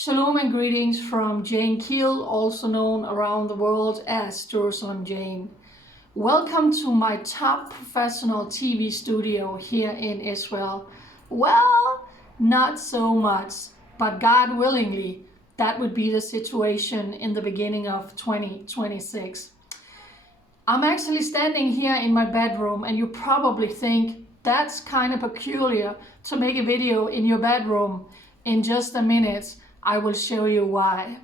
Shalom and greetings from Jane Keel, also known around the world as Jerusalem Jane. Welcome to my top professional TV studio here in Israel. Well, not so much, but God willingly, that would be the situation in the beginning of 2026. I'm actually standing here in my bedroom, and you probably think that's kind of peculiar to make a video in your bedroom. In just a minute, I will show you why.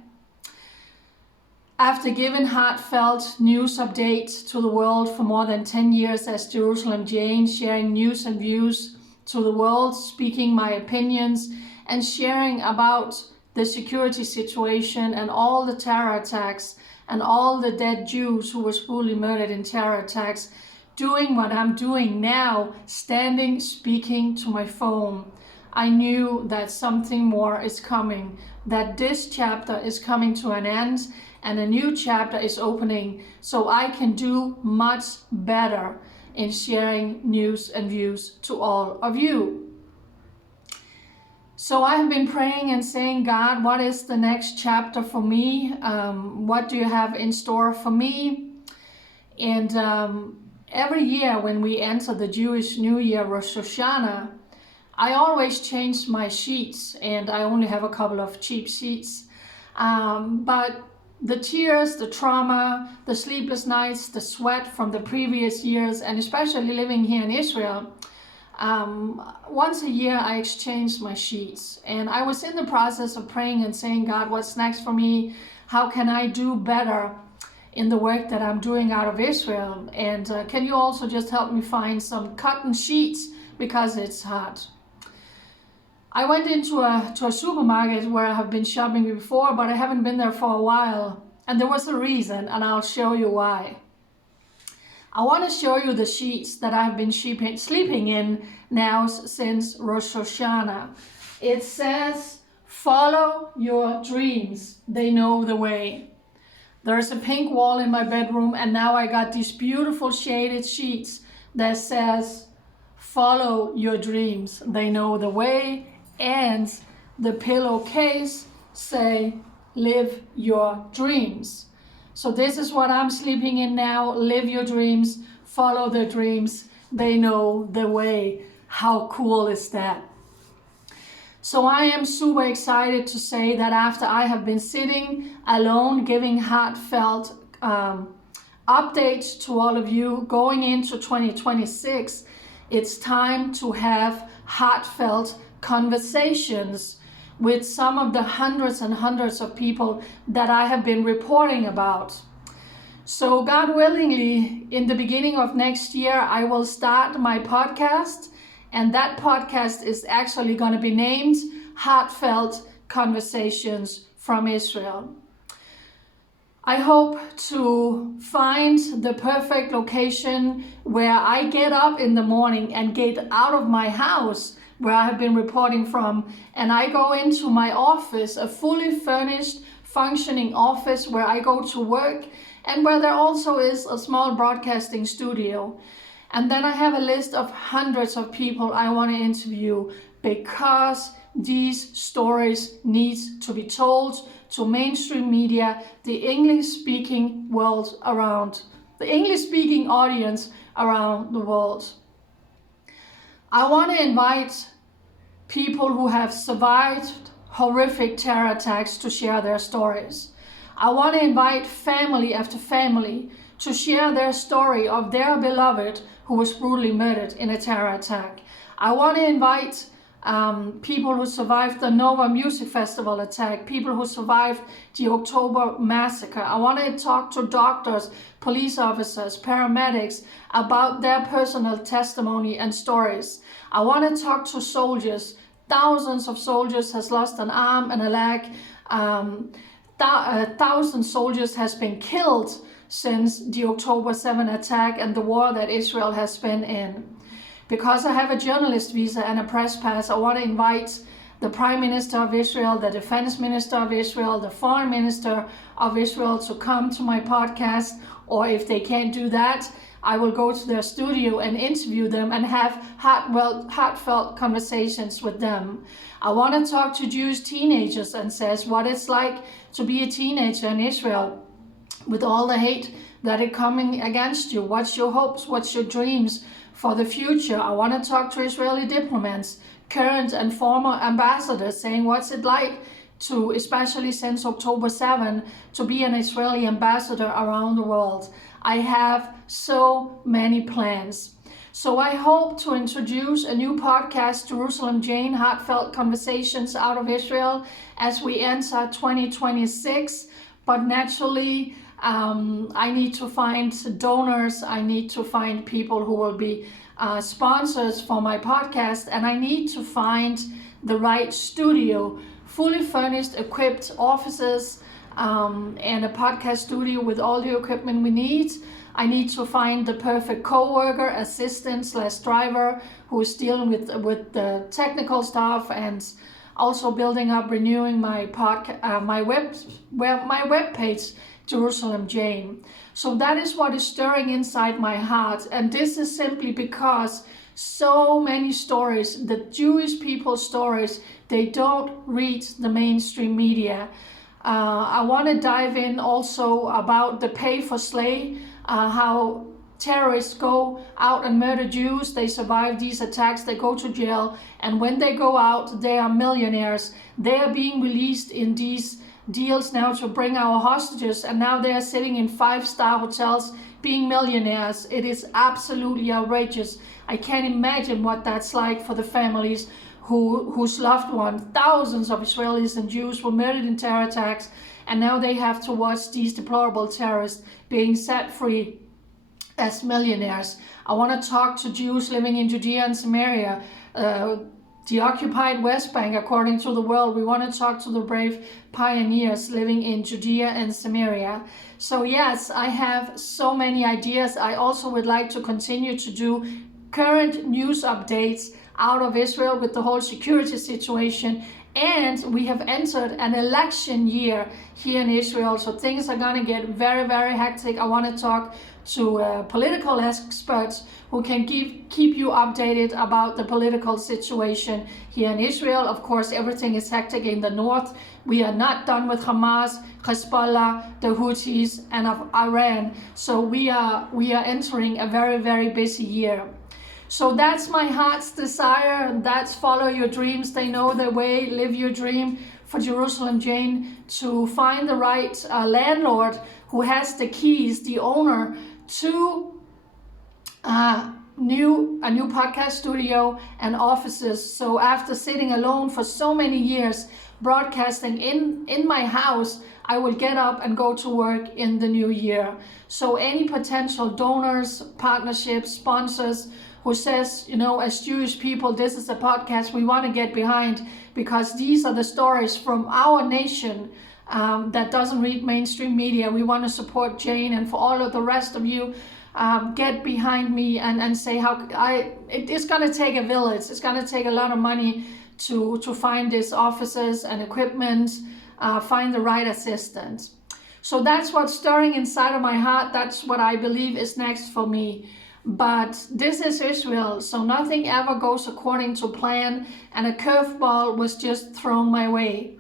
After giving heartfelt news updates to the world for more than 10 years as Jerusalem Jane, sharing news and views to the world, speaking my opinions, and sharing about the security situation and all the terror attacks and all the dead Jews who were brutally murdered in terror attacks, doing what I'm doing now, standing, speaking to my phone, I knew that something more is coming, that this chapter is coming to an end and a new chapter is opening, so I can do much better in sharing news and views to all of you. So I have been praying and saying, God, what is the next chapter for me? What do you have in store for me? And every year when we enter the Jewish New Year, Rosh Hashanah, I always change my sheets, and I only have a couple of cheap sheets. But the tears, the trauma, the sleepless nights, the sweat from the previous years, and especially living here in Israel, once a year I exchange my sheets. And I was in the process of praying and saying, God, what's next for me? How can I do better in the work that I'm doing out of Israel? And can you also just help me find some cotton sheets because it's hot? I went into a supermarket where I have been shopping before, but I haven't been there for a while. And there was a reason, and I'll show you why. I want to show you the sheets that I've been sleeping in now since Rosh Hashanah. It says, follow your dreams, they know the way. There's a pink wall in my bedroom, and now I got these beautiful shaded sheets that says, follow your dreams, they know the way. And the pillowcase say, live your dreams. So this is what I'm sleeping in now. Live your dreams, follow the dreams, they know the way. How cool is that? So I am super excited to say that after I have been sitting alone, giving heartfelt updates to all of you, going into 2026, it's time to have heartfelt conversations with some of the hundreds and hundreds of people that I have been reporting about. So God willingly, in the beginning of next year, I will start my podcast, and that podcast is actually going to be named Heartfelt Conversations from Israel. I hope to find the perfect location where I get up in the morning and get out of my house where I have been reporting from, and I go into my office, a fully furnished, functioning office where I go to work, and where there also is a small broadcasting studio. And then I have a list of hundreds of people I want to interview, because these stories need to be told to mainstream media, the English-speaking world around, the English-speaking audience around the world. I want to invite people who have survived horrific terror attacks to share their stories. I want to invite family after family to share their story of their beloved who was brutally murdered in a terror attack. I want to invite people who survived the Nova Music Festival attack, people who survived the October massacre. I want to talk to doctors, police officers, paramedics about their personal testimony and stories. I want to talk to soldiers. Thousands of soldiers has lost an arm and a leg. 1,000 soldiers has been killed since the October 7 attack and the war that Israel has been in. Because I have a journalist visa and a press pass, I want to invite the Prime Minister of Israel, the Defense Minister of Israel, the Foreign Minister of Israel to come to my podcast, or if they can't do that, I will go to their studio and interview them and have heartfelt conversations with them. I want to talk to Jewish teenagers and says what it's like to be a teenager in Israel with all the hate that is coming against you. What's your hopes? What's your dreams for the future? I want to talk to Israeli diplomats, current and former ambassadors, saying what's it like to, especially since October 7, to be an Israeli ambassador around the world. I have so many plans. So I hope to introduce a new podcast, Jerusalem Jane, Heartfelt Conversations out of Israel, as we enter 2026. But naturally, I need to find donors. I need to find people who will be sponsors for my podcast. And I need to find the right studio, fully furnished, equipped offices, and a podcast studio with all the equipment we need. I need to find the perfect co-worker, assistant / driver who is dealing with the technical stuff and also building up, renewing my my web page, Jerusalem Jane. So that is what is stirring inside my heart, and this is simply because so many stories, the Jewish people's stories, they don't read the mainstream media. I want to dive in also about the pay for slay, how terrorists go out and murder Jews. They survive these attacks, they go to jail, and when they go out, they are millionaires. They are being released in these deals now to bring our hostages, and now they are sitting in 5-star hotels being millionaires. It is absolutely outrageous. I can't imagine what that's like for the families whose loved ones, thousands of Israelis and Jews, were murdered in terror attacks, and now they have to watch these deplorable terrorists being set free as millionaires. I want to talk to Jews living in Judea and Samaria, the occupied West Bank, according to the world. We want to talk to the brave pioneers living in Judea and Samaria. So yes, I have so many ideas. I also would like to continue to do current news updates out of Israel with the whole security situation. And we have entered an election year here in Israel, so things are going to get very, very hectic. I want to talk to political experts who can keep you updated about the political situation here in Israel. Of course, everything is hectic in the north. We are not done with Hamas, Hezbollah, the Houthis, and of Iran. So we are entering a very, very busy year. So that's my heart's desire. That's follow your dreams. They know the way. Live your dream for Jerusalem Jane, to find the right landlord who has the keys, the owner, to a new podcast studio and offices. So after sitting alone for so many years broadcasting in my house, I will get up and go to work in the new year. So any potential donors, partnerships, sponsors who says, you know, as Jewish people, this is a podcast we want to get behind, because these are the stories from our nation that doesn't read mainstream media. We want to support Jane, and for all of the rest of you, get behind me and say it's going to take a village. It's going to take a lot of money to find these offices and equipment, find the right assistant. So that's what's stirring inside of my heart. That's what I believe is next for me. But this is Israel, so nothing ever goes according to plan, and a curveball was just thrown my way.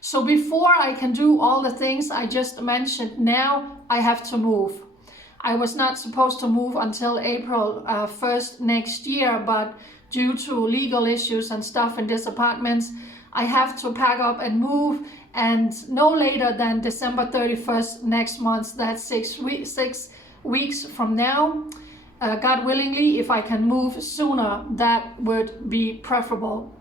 So before I can do all the things I just mentioned, now I have to move. I was not supposed to move until April 1st next year, but due to legal issues and stuff in this apartment, I have to pack up and move, and no later than December 31st next month. That's 6 weeks from now. God willingly, if I can move sooner, that would be preferable.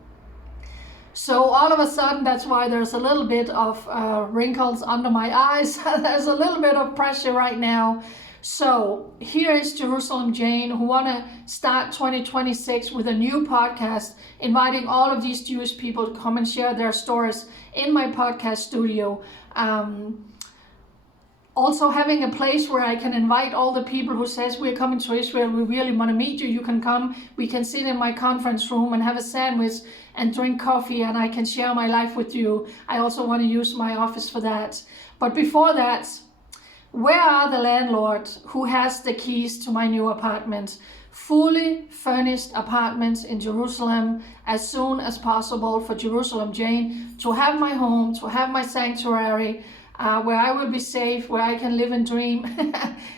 So all of a sudden, that's why there's a little bit of wrinkles under my eyes. There's a little bit of pressure right now. So here is Jerusalem Jane, who want to start 2026 with a new podcast, inviting all of these Jewish people to come and share their stories in my podcast studio. Also having a place where I can invite all the people who says, we're coming to Israel, we really want to meet you, you can come, we can sit in my conference room and have a sandwich and drink coffee, and I can share my life with you. I also want to use my office for that. But before that, Where are the landlord who has the keys to my new apartment? Fully furnished apartments in Jerusalem as soon as possible for Jerusalem Jane to have my home, to have my sanctuary, where I will be safe, where I can live and dream.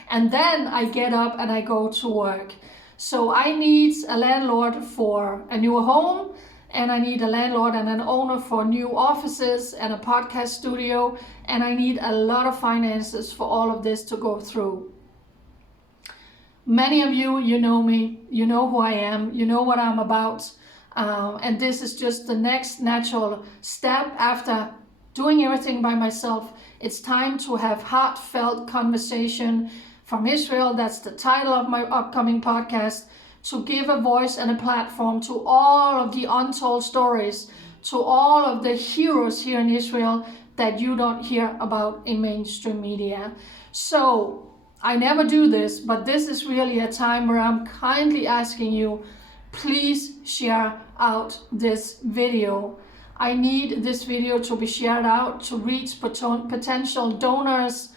And then I get up and I go to work. So I need a landlord for a new home, and I need a landlord and an owner for new offices and a podcast studio, and I need a lot of finances for all of this to go through. Many of you, you know me, you know who I am, you know what I'm about, and this is just the next natural step after doing everything by myself. It's time to have heartfelt conversation from Israel. That's the title of my upcoming podcast, to give a voice and a platform to all of the untold stories, to all of the heroes here in Israel that you don't hear about in mainstream media. So I never do this, but this is really a time where I'm kindly asking you, please share out this video. I need this video to be shared out to reach potential donors,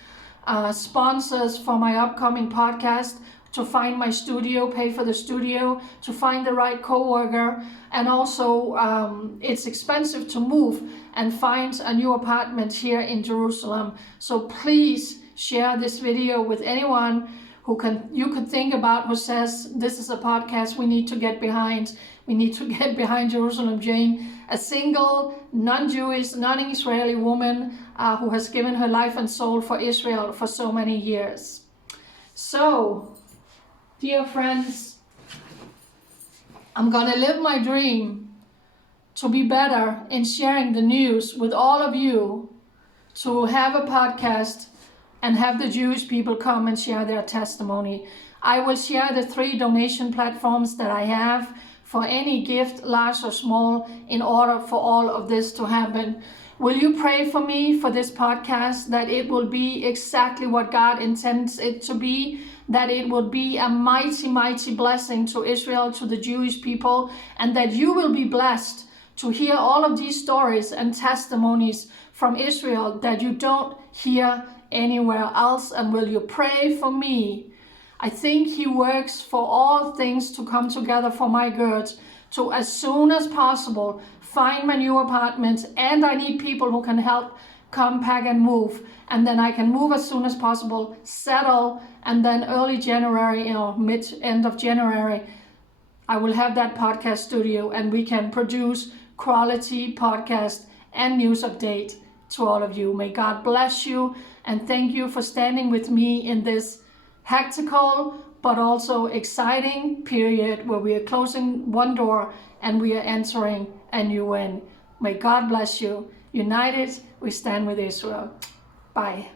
sponsors for my upcoming podcast, to find my studio, pay for the studio, to find the right co-worker. And also it's expensive to move and find a new apartment here in Jerusalem. So please share this video with anyone who you could think about, who says, this is a podcast we need to get behind. We need to get behind Jerusalem Jane, a single, non-Jewish, non-Israeli woman who has given her life and soul for Israel for so many years. So, dear friends, I'm gonna live my dream to be better in sharing the news with all of you, to have a podcast and have the Jewish people come and share their testimony. I will share the 3 donation platforms that I have for any gift, large or small, in order for all of this to happen. Will you pray for me for this podcast, that it will be exactly what God intends it to be, that it will be a mighty, mighty blessing to Israel, to the Jewish people, and that you will be blessed to hear all of these stories and testimonies from Israel that you don't hear anywhere else. And will you pray for me? I think He works for all things to come together for my good, to as soon as possible find my new apartment, and I need people who can help come, pack and move, and then I can move as soon as possible, settle, and then early January, end of January, I will have that podcast studio and we can produce quality podcast and news update to all of you. May God bless you, and thank you for standing with me in this hectical but also exciting period where we are closing one door and we are entering a new one. May God bless you. United, we stand with Israel. Bye.